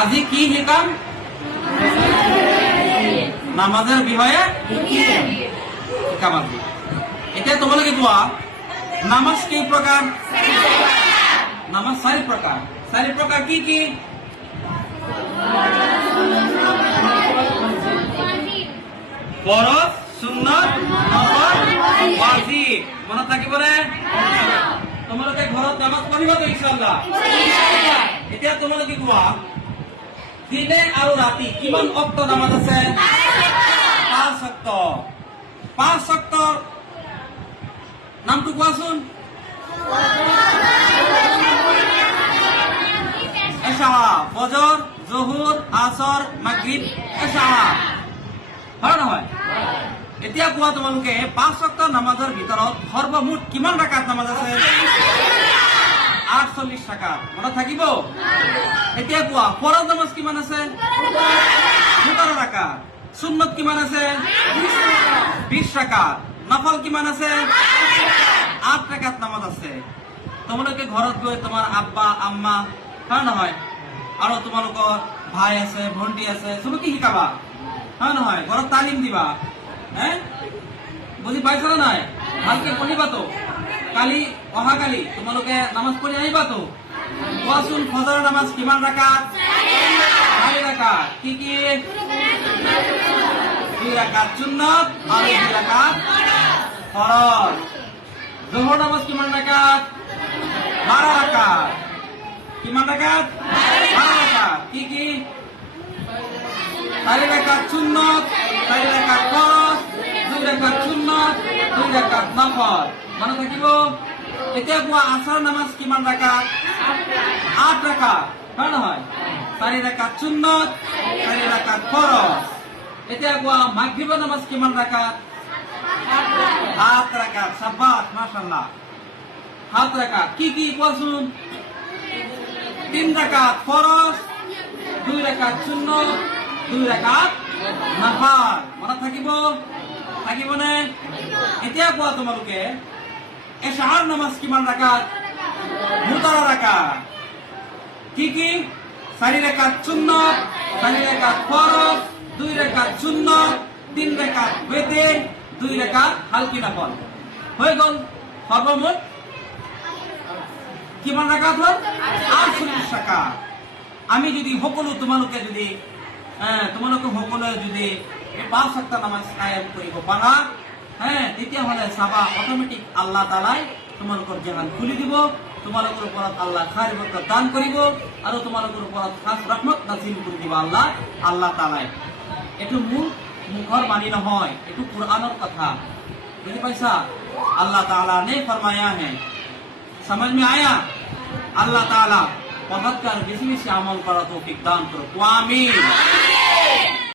আজি কি শিকাম? নামাজের বিষয়ে শিকাম আজি। এতিয়া তোমালোকে কোৱা নামাজ কেই প্রকার? নামাজ 4 প্রকার। 4 প্রকার কি কি? ফরজ, সুন্নত, নফল, ওয়াজিব। মনত থাকিবনে? তোমালোকে ঘৰত নামাজ পঢ়িবা তো ইনশাআল্লাহ। এতিয়া তোমালোকে কোৱা দিনে আৰু ৰাতি কিমান ওয়াক্ত নামাজ আছে? 5 ওয়াক্ত। 5 ওয়াক্তৰ নামটো কোৱাচোন। এশা, ফজর, জোহর, আসর, মাগরিব, এশা। হয় নহয়? এতিয়া কোৱা তোমালোকে 5 ওয়াক্ত নামাজৰ ভিতৰত সৰ্বমুঠ কিমান রাকাত নামাজ আছে? 48 রাকাত। মনত থাকিব? এতিয়া কোৱা ফরজ নামাজ কিমান আছে? 17 রাকাত। সুন্নত কিমান আছে? 20 রাকাত। নফল কিমান আছে? 8 রাকাত নামাজ আছে। তোমালোকে ঘৰত গৈ তোমাৰ আব্বা আম্মা হয় নহয় আৰু তোমালোকৰ ভাই আছে ভন্টি আছে চবকে শিকাবা হয় নহয়? ঘৰত তালিম দিবা। বুঝি পাইছ না নাই? ভালকে পঢ়িবা তো। কালি অহাকালি তোমালোকে নামাজ পঢ়ি আহিবা তো। কোৱাচোন ফজৰ নামাজ কিমান রাকাত? 4 রাকাত। কি কি? 2 রাকাত সুন্নত আর 2 রাকাত ফরজ। জোহর নামাজ কিমান রাকাত? 12 রাকাত। কিমান রাকাত? 12 রাকাত। কি কি? 4 রাকাত সুন্নত, 4 রাকাত ফরজ, 2 রাকাত সুন্নত, 2 রাকাত নফল। মনে থাকিব? এতিয়া কোৱা আসর নামাজ কিমান রাকাত? 8 রাকাত। হয় নহয়? 4 রাকাত সুন্নত, 4 রাকাত ফরজ। এতিয়া কোৱা মাগরিবের নামাজ কিমান রাকাত? 7 রাকাত। শাবাশ, মাশাআল্লাহ। 7 রাকাত। কি কি কোৱাচোন? 3 রাকাত ফরজ, 2 রাকাত সুন্নত, 2 রাকাত নফল। মনত থাকিব? থাকিবনে? এতিয়া কোৱা তোমালোকে এশার নামাজ কিমান রাকাত? 17 রাকাত। কি কি? 4 রাকাত সুন্নত, 4 রাকাত ফরজ, 2 রাকাত সুন্নত, 3 রাকাত ওয়েতির, 2 রাকাত হালকি নফল। হয়ে গেল সর্বমোট কিমান রাকাত হল? 48 রাকাত। আমি যদি সকলো তোমালোকে যদি সকলোৱে যদি 5 ওয়াক্ত নামাজ কায়েম কৰিব পাৰা তেতিয়াহ'লে চাবা অটোমেটিক আল্লাহ তাআলাই তোমালোকৰ জাহান খুলি দিব। তোমালোকৰ ওপৰত আল্লাহ খাইৰ বৰকত দান কৰিব আৰু তোমালোকৰ ওপৰত খাস ৰহমত নাজিল কৰি দিব আল্লাহ তাআলাই। এটো মুখৰ বাণী নহয়, এটো কুরআনৰ কথা। বুঝি পাইছা? अल्लाह ताला ने फरमाया है। समझ में आया? अल्लाह ताला पढ़कर बेसी बेसी अमल करा तौफीक दान करो। आमीन।